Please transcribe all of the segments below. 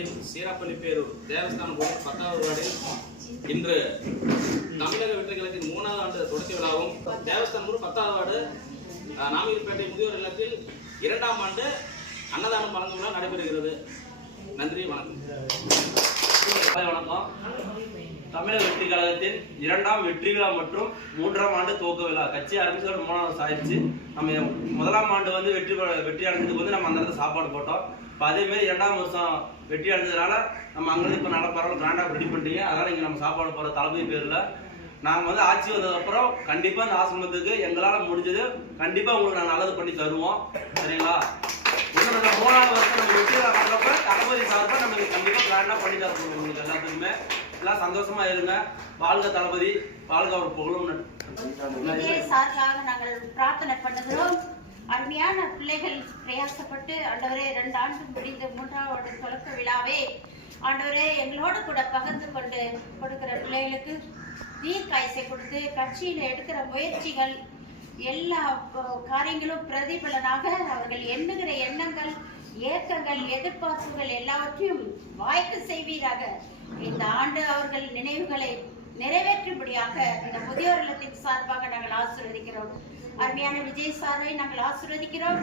ஒன்றியம் சீராப்பள்ளிப்பேரூர் தேவஸ்தானம் போன்ற 10வது வார்டில் இன்று தமிழக வெற்றி கழகத்தின் 3வது ஆண்டு தொடக்க விழாவும் தேவஸ்தானம் 10வது வார்டு நாமியல்பேட்டை முதியோர் இல்லத்தில் 2ஆம் ஆண்டு அன்னதானம் வழங்கும் விழா நடைபெறுகிறது. நன்றி, வணக்கம். வணக்கம். தமிழக வெற்றி கழகத்தின் 2ஆம் வெற்றி விழா மற்றும் 3ஆம் ஆண்டு துவக்க விழா கட்சி ஆரம்பிச்சு 3 ஆயிடுச்சு. நம்ம 1ஆம் ஆண்டு வந்து வெற்றி அடைஞ்சதுக்கு வந்து நம்ம அந்த இடத்துல சாப்பாடு போட்டோம். இப்போ அதே மாதிரி 2ஆம் வருஷம் வெற்றி அடைஞ்சதுனால நம்ம அங்கே இப்போ நல்ல பரவாயில்ல கிராண்டாக ரெடி பண்ணிட்டீங்க. அதனால இங்கே நம்ம சாப்பாடு போகிற தளபதி பேரில் நாங்கள் வந்து ஆட்சி வந்ததுக்கப்புறம் கண்டிப்பாக இந்த ஆசிரமத்துக்கு எங்களால் முடிஞ்சது கண்டிப்பாக உங்களுக்கு நாங்கள் நல்லது பண்ணி தருவோம். சரிங்களா? இன்னும் நம்ம 3ஆவது வருஷம் நம்ம வெற்றி விழா பண்ணுறப்ப தளபதி சார்பாக நம்ம கண்டிப்பாக கிராண்டாக பண்ணி தரணும். உங்களுக்கு எல்லாத்துக்குமே எல்லாம் சந்தோஷமா இருங்க. வாழ்க தளபதி, வாழ்க அவர் புகழும். சார்பாக நாங்கள் பிரார்த்தனை பண்ணுகிறோம். அருமையான பிள்ளைகள் பிரயாசப்பட்டு ஆண்டவரே 2 ஆண்டு முடிந்து 3வது தொடக்க விழாவே ஆண்டவரே எங்களோடு கூட பகிர்ந்து கொண்டு கொடுக்கிற பிள்ளைகளுக்கு தீர்க்காயசை கொடுத்து கட்சியில் எடுக்கிற முயற்சிகள் எல்லா காரியங்களும் பிரதிபலனாக அவர்கள் எண்ணுகிற எண்ணங்கள் ஏக்கங்கள் எதிர்பார்ப்புகள் எல்லாவற்றையும் வாய்க்கு செய்வீராக. இந்த ஆண்டு அவர்கள் நினைவுகளை நிறைவேற்றும்படியாக இந்த முதியோர் இல்லத்தின் சார்பாக நாங்கள் ஆசீர்வதிக்கிறோம். அருமையான விஜய் சாரை நாங்கள் ஆசீர்வதிக்கிறோம்.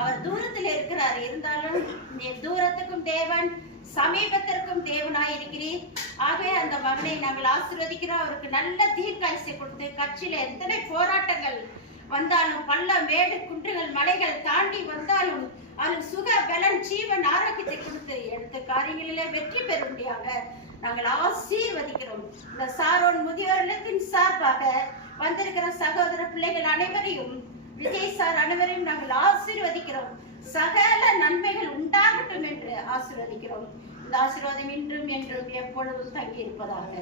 அவர் தூரத்தில் இருக்கிறார், இருந்தாலும் தூரத்துக்கும் தேவன் சமீபத்திற்கும் தேவனாய் இருக்கிறீர். ஆகவே அந்த மகனை நாங்கள் ஆசீர்வதிக்கிறோம். அவருக்கு நல்ல தீர்க்காயசை கொடுத்து கட்சியில எத்தனை போராட்டங்கள் வந்தாலும் பள்ள மேடு குன்றுகள் மலைகள் தாண்டி வந்தாலும் அவனுக்கு சுக பலன் ஜீவன் ஆரோக்கியத்தை கொடுத்து எடுத்த காரியங்களிலே வெற்றி பெறும்படியாக நாங்கள் ஆசீர்வதிக்கிறோம். இந்த சாரோன் முதியோர் இல்லத்தின் சார்பாக வந்திருக்கிற சகோதர பிள்ளைகள் அனைவரையும் விஜய் சார் அனைவரையும் நாங்கள் ஆசீர்வதிக்கிறோம். சகல நன்மைகள் உண்டாகட்டும் என்று ஆசீர்வதிக்கிறோம். இந்த ஆசீர்வாதம் இன்றும் என்றும் எப்பொழுதும் தங்கி இருப்பதாக.